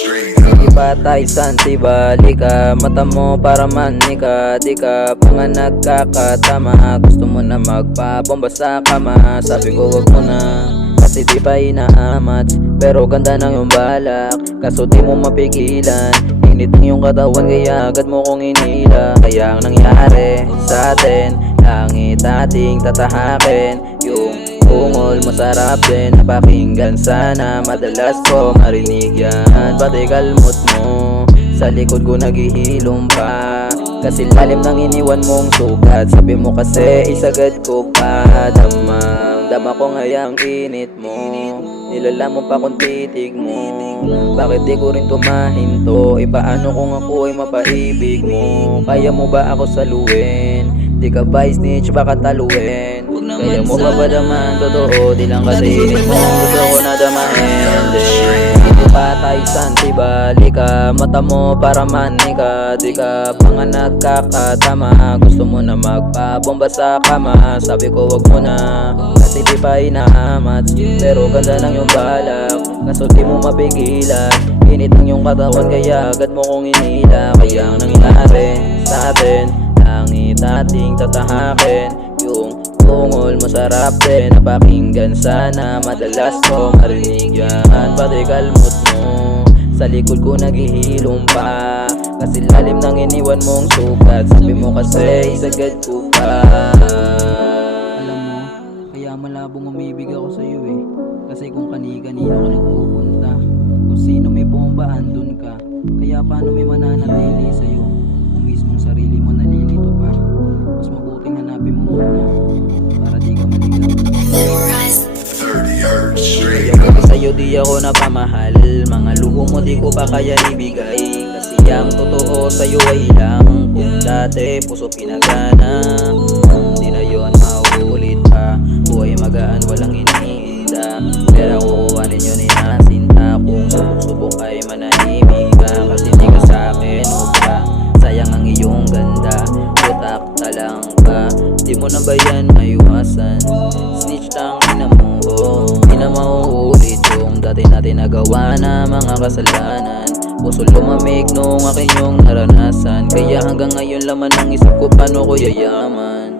Sige patay santi balik ka, mata mo para manika. Di ka pa nga nagkakatama, gusto mo na magpabomba sa kama. Sabi ko wag mo na, kasi di pa inaamat. Pero ganda ng iyong balak, kaso di mo mapigilan. Init ng iyong katawan kaya agad mo kong inila. Kaya ang nangyari sa atin, langit ating tatahakin. Yung ungol masarap din napakinggan, sana madalas ko marinig yan. Pati kalmot mo sa likod ko naghihilom pa, kasi lalim ng iniwan mong sugat. Sabi mo kasi isagad ko pa, dama ko ngayang init mo. Nilala mo pa kung titig mo, bakit di ko rin tumahinto? Paano kung ako ay mapaibig mo? Kaya mo ba ako saluin? Di ka ba snitch, baka taluin? Kaya mo ba daman? Totoo, di lang kasi init mo, gusto ko na damahin. Hindi patay santi balik ka, mata mo para manika. Di ka pa nga nagkakatama, gusto mo na magpabomba sa kama. Sabi ko wag mo na, kasi di pa inaamat. Pero ganda ng iyong balak, kaso di mo mapigilan. Init ng iyong katawan kaya agad mo kong inila. Kaya ang nangyari sa atin, langit ating tatahakin. Yung ungol masarap din napakinggan, sana madalas ko marinig yan. Pati kalmot mo sa likod ko naghihilom pa, kasi lalim ng iniwan mong sugat. Sabi mo kasi isagad ko pa. Alam mo, kaya malabong umibig ako sa'yo eh. Kasi kung kani-kanino ka nagpupunta, kung sino may bomba andun ka. Kaya paano may mananatili sa'yo kung mismong sarili mo nalilito pa? Mas mabuting hanapin mo muna para di ka maligaw. Kaya kasi sa'yo di ako napamahal, mga luho mo di ko pa kaya ibigay. Kasi ang totoo sa'yo ay lang, kung dati puso pinagana, di na yun mauulit pa. Buhay magaan walang iniinda, pero kukuhanin yun inasinta. Kung subok-subok ay manahimik ka, kasi di ka sa'kin ubra. Sayang ang iyong ganda, utak talang ka. Di mo na ba yan maiwasan? Snitch lang ina mo, di na mauulit yung dati natin nagawa na mga kasalanan. Puso lumamig nung aking yung naranasan, kaya hanggang ngayon laman ng isip ko paano ko yayaman.